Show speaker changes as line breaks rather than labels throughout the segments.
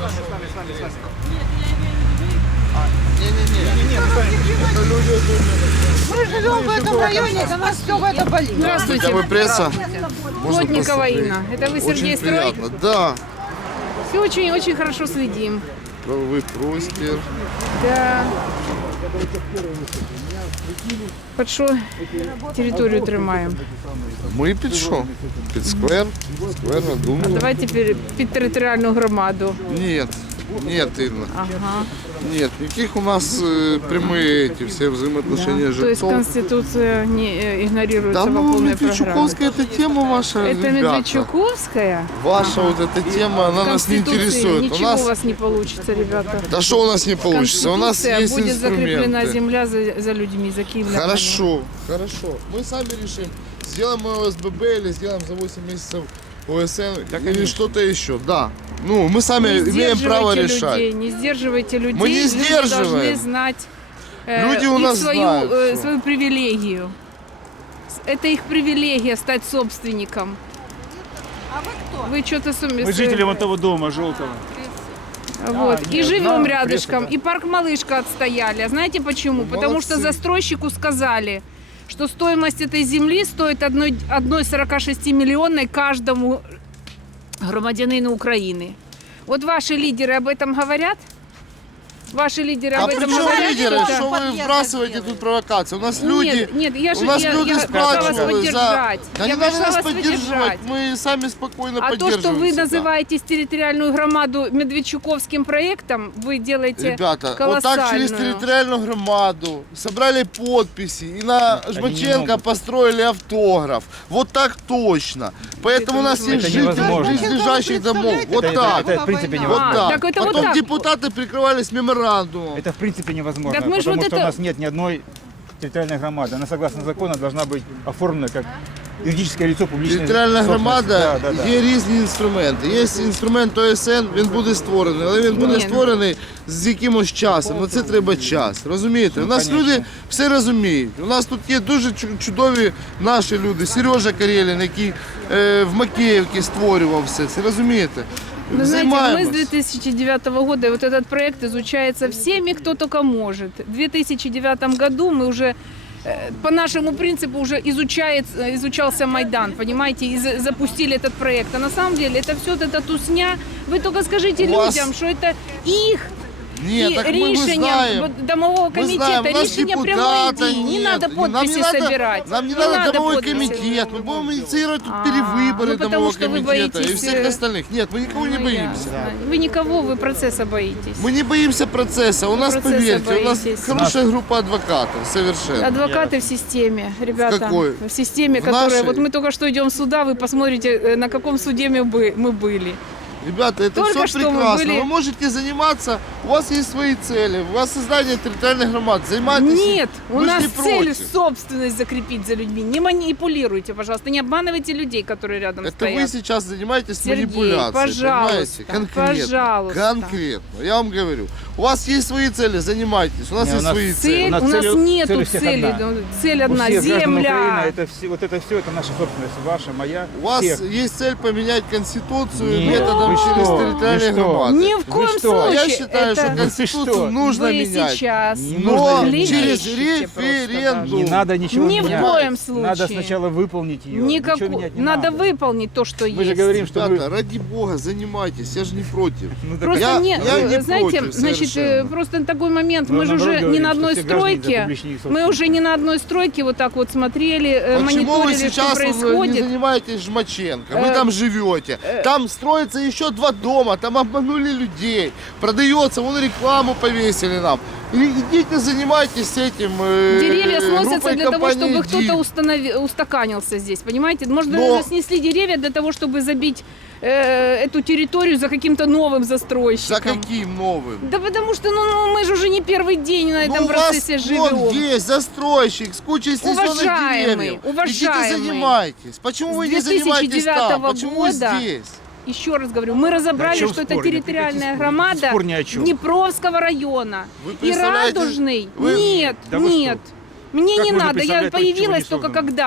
Мы живем в этом районе, за нас все это болит.
Здравствуйте. Вы пресса?
Плотникова Инна. Это вы Сергей
Очень
Строй?
приятно. Да.
Все очень хорошо следим.
Правовий простір.
Да. Під що територію тримаємо?
Ми під що? Під сквер? Сквер,
А
думаю.
давайте під територіальну громаду.
Нет. Нет, Инна.
Ага.
Нет, никаких у нас прямые эти все взаимоотношения
То есть
жильцов.
Конституция не игнорируется
Да
по
ну,
полной программе?
Медведчуковская эта тема ваша,
Это
ребята.
Медведчуковская?
Ваша вот эта тема, она нас не
Конституции
интересует.
ничего у вас не получится, ребята.
Да что у нас не получится? У нас
Конституция
есть
будет закреплена
инструменты.
земля за людьми, за киевлянами.
Хорошо, хорошо. Мы сами решим, сделаем мы ОСББ или сделаем за 8 месяцев ОСН или что-то еще. Да. Ну, мы сами
Не
имеем право
сдерживайте
решать.
людей, не сдерживайте людей.
Мы не
Люди
сдерживаем.
должны знать
Люди у
их
нас знают всё.
свою привилегию. Это их привилегия стать собственником.
А вы кто?
Вы что-то
Мы жители вон того дома, желтого.
Вот.
нет,
И живем
да,
рядышком.
пресса,
И парк Малышка отстояли. А знаете почему? Потому что
молодцы.
застройщику сказали, что стоимость этой земли стоит 1,46 каждому громадянину Украины. Вот ваши лидеры об этом говорят? Ваши лидеры
А
об
при
этом
чем
говорят?
лидеры?
что-то?
Что вы
Подъезд
вбрасываете
сделали.
тут провокации? У нас люди...
Нет, я
У нас люди
пришла вас
спрашивали
поддержать.
Да
Я
не надо
пришла
нас
вас
поддерживать,
поддержать.
мы сами спокойно
А то,
поддерживаем
что вы
себя.
называете территориальную громаду Медведчуковским проектом, вы делаете
Ребята, вот
колоссальную.
так через территориальную громаду собрали подписи и на Жмаченко построили автограф. Вот так точно. Поэтому у нас есть
Это
жители
невозможно.
близлежащих домов. Вот
Это-
так.
это в принципе
Вот
невозможно.
так.
так это вот
Потом
так.
депутаты прикрывались меморандумом.
Это в принципе невозможно,
Так мы ж
потому
вот
что
это-
у нас нет ни одной территориальной громады. Она, согласно закону, должна быть оформлена как юридическое лицо публичной
Територіальна
собственности.
громада,
Да, да, да.
є різні інструменти. Є інструмент ОСН, він буде створений, але він буде
Ні.
створений з якимось часом. На це треба час. Розумієте? У нас
конечно.
люди все розуміють. У нас тут є дуже чудові наші люди. Сережа Карелін, який в Макеївці створював все це. Розумієте?
Вы знаете, мы с
Займаємось.
2009 года, вот этот проект изучается всеми, кто только может. В 2009 году мы уже по нашему принципу уже изучался Майдан, понимаете, и запустили этот проект. А на самом деле это все вот эта тусня. Вы только скажите
У вас-
людям, что это их
Ні,
и
так ми
рішення
знаємо.
домового
Мы
комитета,
знаем, у нас
решение прямой
депутата
идеи. Не
нет.
надо подписи
нам не надо,
собирать.
Нам не надо домовой
подписи.
комитет. Мы будем инициировать тут
А,
перевыборы
ну, потому
домового
что вы
комитета и
боитесь,
всех остальных. Нет, мы никого не
Ну,
боимся.
ясно. Вы никого, вы процесса боитесь.
Мы не боимся процесса. У нас,
Процесса
поверьте, у нас
боитесь.
хорошая группа адвокатов, совершенно.
Адвокаты в системе, ребята.
какой?
В системе,
В
которая...
нашей?
Вот мы только что идем сюда, вы посмотрите, на каком суде мы были.
Ребята, это
Только
все
что мы
прекрасно.
были-
Вы можете заниматься, у вас есть свои цели, у вас создание территориальных громад. Занимайтесь.
Нет, у
Мы ж
нас
не
цель
против.
собственность закрепить за людьми. Не манипулируйте, пожалуйста, не обманывайте людей, которые рядом
Это
стоят.
вы сейчас занимаетесь
Сергей,
манипуляцией,
пожалуйста,
понимаете? Конкретно.
пожалуйста.
Конкретно. Я вам говорю. У вас есть свои цели, занимайтесь. У нас
Не, у
есть
нас
свои
Цель,
цели.
У нас
у нас
цель-
нету
цель у всех
цели.
одна.
Цель
У
одна,
всех граждан
земля.
Украины, вот это все, это наша собственность, ваша, моя,
У вас
всех.
есть цель поменять конституцию
Нет,
методом
вы
через
что?
территориальные
Вы что?
громады.
Ни в коем
что?
случае.
Я считаю, что
это
конституцию
что?
нужно
вы
менять.
сейчас
Не
Но
нужно
через
ищете просто
референдум.
Не надо ничего
Ни в
менять.
коем случае.
Надо сначала выполнить ее.
Никаку...
Ничего менять не
надо
надо.
выполнить то, что
Мы
есть.
же говорим, что
Ребята,
вы...
ради бога, занимайтесь, я же не против.
Ну, так
Просто
Я-
нет,
я не
знаете,
против
значит,
совершенно.
просто такой момент.
Но
Мы же
наоборот
уже не
говорим,
на
что
одной
все граждане за
стройке.
публичные
Мы
собственности.
уже не на одной стройке вот так вот смотрели,
Почему вы
мониторили, что
сейчас не
происходит.
занимаетесь Жмаченко? Вы там живете. Там строится еще 2 дома, там обманули людей. Продается, вон рекламу повесили нам. Идите занимайтесь этим.
Деревья сносятся
группой
для того,
компании
чтобы кто-то
«Дим».
устаканился здесь, понимаете? Можно
Но-
снесли деревья для того, чтобы забить эту территорию за каким-то новым застройщиком.
За каким новым?
Да потому что ну, мы же уже не первый день на этом
Ну, у вас
процессе живем.
вон есть застройщик с кучей снесенных
Уважаемый,
деревьев. Идите
уважаемый.
занимайтесь. Почему вы
С
не занимаетесь там?
2009
Почему вы
года
здесь?
Еще раз говорю, мы разобрали,
Да о чем
что это
спор?
территориальная
Никаких
громада
спор ни о чем.
Днепровского района.
Вы
И
представляете,
Радужный.
вы-
Нет,
Да вы
нет. Мне
Как
не
можно
надо, я
представлять то, чего
появилась
не
только
создано?
когда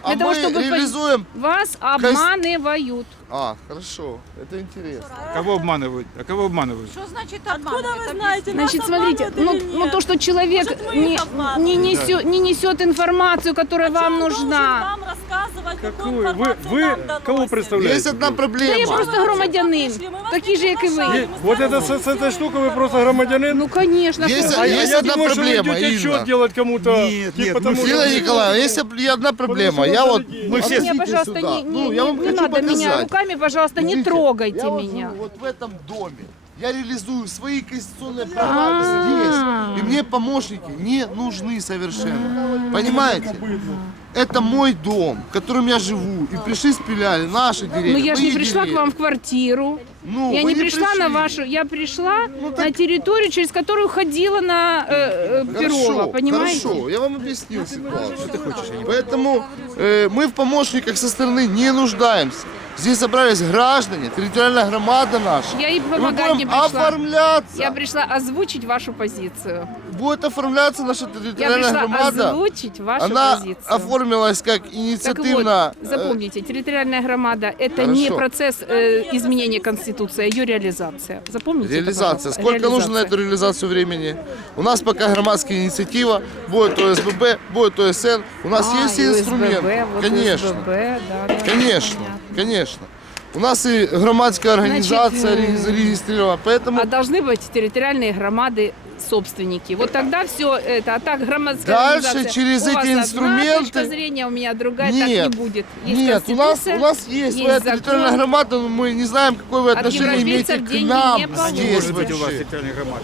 а
Для того,
мы
чтобы
реализуем...
вас обманывают.
А, хорошо, это интересно.
Кого обманывают? А кого обманывают?
Что значит
Откуда вы знаете,
Значит,
нас
смотрите,
обманывают или
ну
нет?
то, что человек
Может, мы их обманываем?
не несет информацию, которая вам
Он должен
нужна.
нам рассказывать, какую
Какую?
информацию
Вы
нам доносит.
кого представляете?
Есть одна
Та я
проблема.
просто громадянин, такий же, як і ви.
Вот это с этой штукой вы просто громадянин?
Ну, конечно.
Есть-
что-
А
есть
я
одна
думаю, что вы
проблема,
идете
Инна.
отчет делать кому-то.
Нет,
типа
нет,
тому,
мы
Елена
что-
Николаевна, есть одна проблема. Я вот...
Мы все
Меня, пожалуйста,
сюда.
не,
Ну, я вам
не
хочу
надо меня
показать.
руками, пожалуйста, не
Видите,
трогайте
я вот
меня.
живу вот в этом доме. Я реализую свои конституционные права здесь. И мне помощники не нужны совершенно. Понимаете? Это мой дом, в котором я живу. И пришли, спиляли наши деревья.
Но я же не
мои
пришла к
деревья.
вам в квартиру.
Ну,
Я
вы
не пришла на
пришли.
вашу, я пришла
Ну,
на
так-
территорию, через которую ходила на Перова, понимаете?
Хорошо, я вам объяснил ситуацию. Что ты хочешь? Поэтому мы в помощниках со стороны не нуждаемся. Здесь собрались граждане, территориальная громада наша.
Я и
И мы
помогать не
будем
пришла.
оформляться.
Я пришла озвучить вашу позицию.
Будет оформляться наша
Я
территориальная
пришла
громада.
озвучить вашу
Она
позицию.
оформилась как
Так
инициативно.
вот, запомните, территориальная громада – это не
Хорошо.
процесс изменения Конституции, а ее реализация. Запомните это,
Реализация.
пожалуйста.
Сколько нужно на
Реализация.
эту реализацию времени? У нас пока громадская инициатива, будет ОСББ, будет ОСН. У нас есть все
и ОСББ,
инструменты.
вот
Конечно.
ОСББ, да,
Конечно.
понятно.
Конечно. У нас и громадская организация зарегистрирована, поэтому
А должны быть территориальные громады собственники. Вот тогда все это, а так громадская
Дальше
организация,
через
у вас
эти
одна
инструменты-
точка зрения, у меня другая, так
Нет.
не будет. Есть
нет, у нас
Конституция,
есть своя
закон.
территориальная громада, но мы не знаем, какое вы
От
отношение имеете
европейцев
к
деньги
нам
не получите.
здесь
Может быть у вас
вообще.
территориальная громада.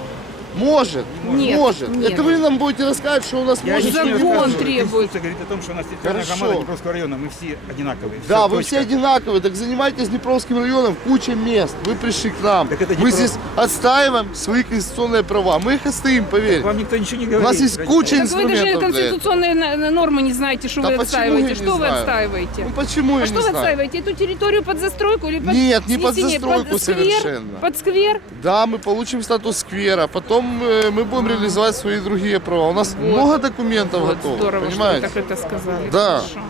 Может,
Нет,
может.
нет.
Это вы нам будете рассказывать, что у нас
Я
может
ничего не
быть.
Закон
рассказываю.
требует.
Конституция говорит о том, что у нас территориальная
Хорошо.
громада Днепровского района, мы все одинаковые.
Да,
Всё,
вы
точка.
все одинаковые, так занимайтесь Днепровским районом, куча мест. Вы пришли к нам.
Так это
Мы
Днепров.
здесь отстаиваем свои конституционные права. Мы их отстоим, поверь.
Вам никто ничего не
У
говорит.
нас есть
Ради-
куча
Так вы даже
инструментов для этого.
конституционные нормы не знаете, что
Да
вы
почему я
отстаиваете.
не
Что вы
знаю?
отстаиваете?
Ну почему
А
я
что
не
вы
знаю?
отстаиваете? Эту территорию под застройку или под
Нет, не под
снесение?
застройку
под сквер?
совершенно.
Под сквер?
Да, мы получим статус сквера, потом мы будем реализовать свои другие права. У нас много документов
Вот,
готовых,
здорово, что вы
понимаете?
так это сказали.
Да.
Хорошо.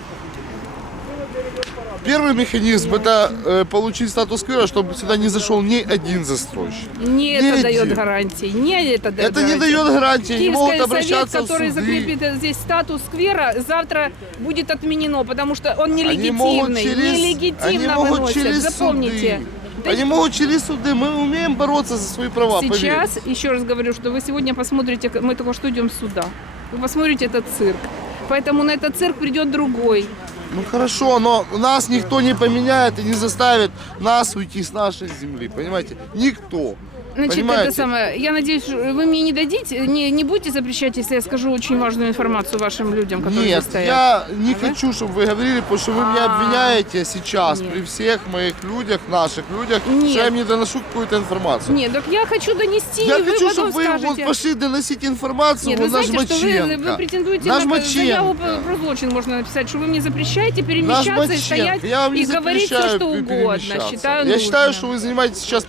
Первый механизм это получить статус сквера, чтобы сюда не зашел ни один застройщик.
Не
Не
это дает
один.
гарантии. Не это дает
Это не
гарантии.
дает гарантии, они могут
Киевский совет,
обращаться в
который
суды.
закрепит здесь статус сквера, завтра будет отменено, потому что он
Они
нелегитимный.
могут
Нелегитимно
они могут
выносят.
через
Запомните.
суды.
Да
Они могут через суды. Мы умеем бороться за свои права, поверь.
Сейчас, еще раз говорю, что вы сегодня посмотрите, мы только что идем сюда. Вы посмотрите этот цирк. Поэтому на этот цирк придет другой.
Ну хорошо, но нас никто не поменяет и не заставит нас уйти с нашей земли, понимаете? Никто.
Значит,
Понимаете?
это самое. Я надеюсь, вы мне не дадите, не будете запрещать, если я скажу очень важную информацию вашим людям, которые
Нет,
здесь стоят.
я не
Ага.
хочу, чтобы вы говорили, потому что вы меня обвиняете сейчас
Нет.
при всех моих людях, наших людях,
Нет.
что я им не доношу какую-то информацию.
Нет, так я хочу донести,
Я
и вы
хочу,
потом
чтобы вы вот
скажете.
пошли доносить информацию
Нет,
вот
вы
наш
знаете, что
Маченко.
вы претендуете
Наш
на заяву
Маченко.
про злочин, можно написать, что вы мне запрещаете
Наш
перемещаться и
Маченко.
стоять
Я вам не
и говорить все,
запрещаю
что угодно.
перемещаться.
Считаю
Я считаю,
нужным.
что вы занимаетесь сейчас